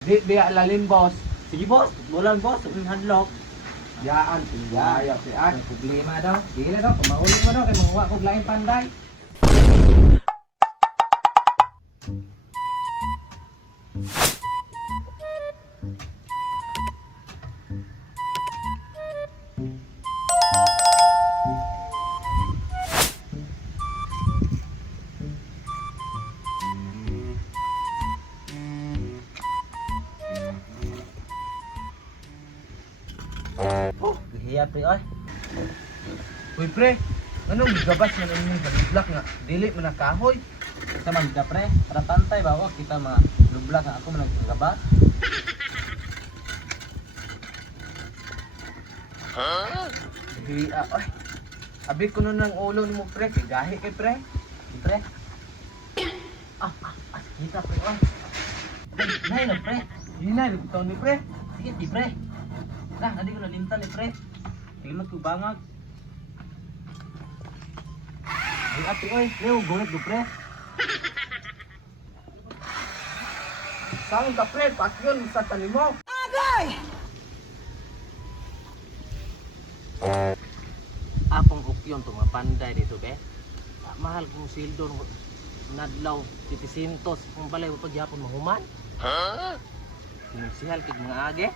Di biya lalim boss. Sige boss, bulan boss, handlock. Yaan tingaya si Ay, problema daw. Dili daw, kung mahulog mo daw, kay mga kog lain panday. Oh, gahiya pre ay. Uy pre, anong gabas na inyong pag-block nga? Dili mo na kahoy. Sa man ka pre, para pantay ba wa kita mga lublak nga ako man nagkagaba. Hiya ay. Abi ko nun ng ulo mo pre, kay gahi kay pre. Di pre. Kita pre ay. Nay na pre. Hinay bitaw ni pre. Sige di pre. Lah, nadi ko nalimtan ni pre. Kalimot ko bangag. Ay ati oy, leo gunit do pre. Saan ka pre? Pakyon sa tanimo. Apong ukyon to mga panday dito be. Mahal kong sildo nadlaw 700 kung balay mo pagyapon mahuman. Sinunsihal kig mga age.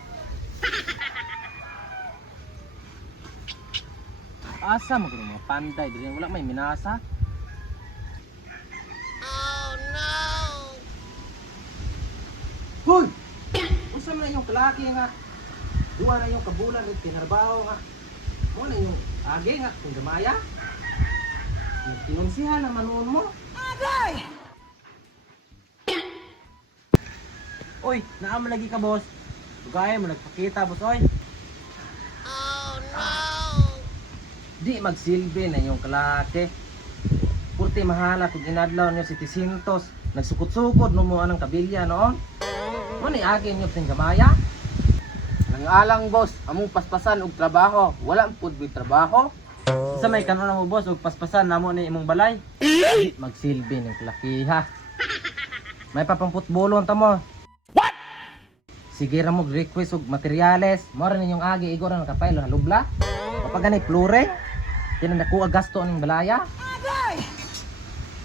Asa mo kuno mga panday diri wala may minasa. Hoy! Unsa man yung kalaki nga duwa na yung kabulan ug tinarbaho nga. Mo na yung age nga kung gamaya. Nagtinunsihan na manuon mo. Oy, naam lagi ka boss. Tugay mo nagpakita boss oy. Di magsilbi na yung kalaki. Purti mahala kung inadlaw niyo si Tisintos. Nagsukot-sukot no mo anang kabilya noon. Mo ni agin niyo ting gamaya. Nang alang boss, among paspasan og trabaho. Wala pud may trabaho. Sa may kanon mo boss og paspasan namo ni imong balay. Di magsilbi ng kalaki ha. May papamputbolon ta mo. What? Sige ra mo request og materyales. Mo ra ninyong agi igor na nakapaylo na lubla. Kapag ganay plure, tinanakuha gasto ning balaya.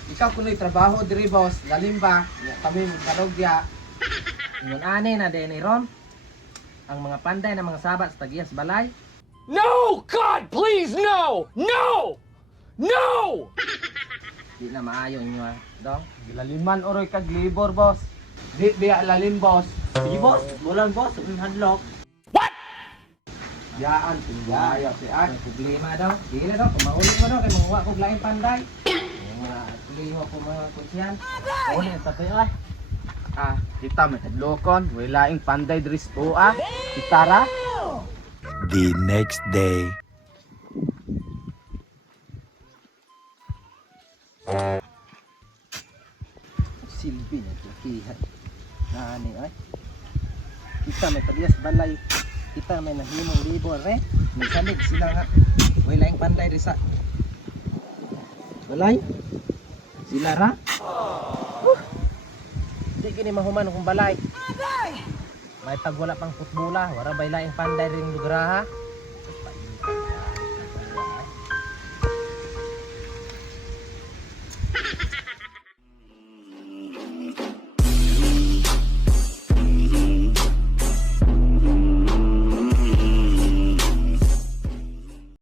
Ikaw kuno'y trabaho diri boss. Lalim ba? Kami magkalogya. Ingon ani na din ni Ron. Ang mga panday na mga sabat sa tagiyan sa balay. No! God, please, no! No! No! Di na maayo inyo ha. Dong. Laliman oroy kag labor boss. Di biya lalim boss. Sige boss, bulan boss, handlock. Yaan tingaya si Ay, problema daw. Dili daw, kung mahulog mo daw, kay mga kog lain panday. Yung mga tuliho ko mga kutsyan. Oo na, tatay ay. Kita may hadlokon. Wala ing panday diri sa tuwa. Kitara. The next day. Silbi na lakihan. Nani ay. Kita may tabias balay. Kita may nahimong libor re. May salig sila nga. Wala yung panday rin sa balay. Sila ra. Di kini mahuman kung balay. May pag wala pang putbula. Wala bay laing panday rin lugar ha.